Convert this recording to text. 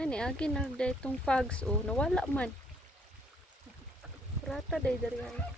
Ani agi na day itong fogs o nawala man. Rata day dari ay.